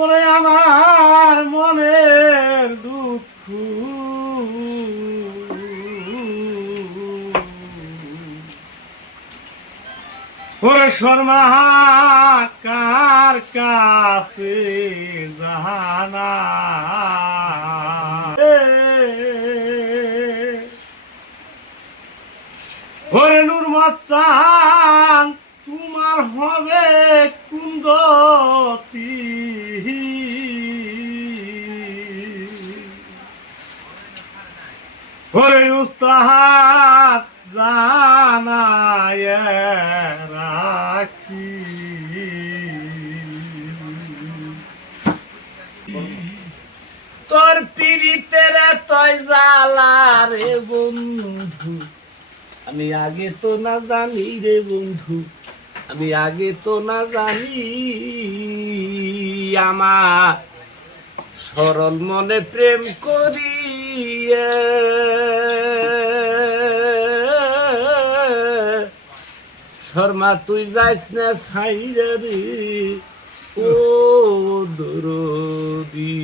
ওরে আমার মনের দুঃখ ওরে শর্মা কার কাছে জানা ওরে নূর মাচান তোমার হবে কোন গতি ওরে উস্তাদ জানায় রাখি তোর পিরিতের তয় জ্বালা রে বন্ধু আমি আগে তো না জানি রে বন্ধু আমি আগে তো না জানি আমার সরল মনে প্রেম করি শর্মা তুই যাইস না ছাইরা রে ও দরদি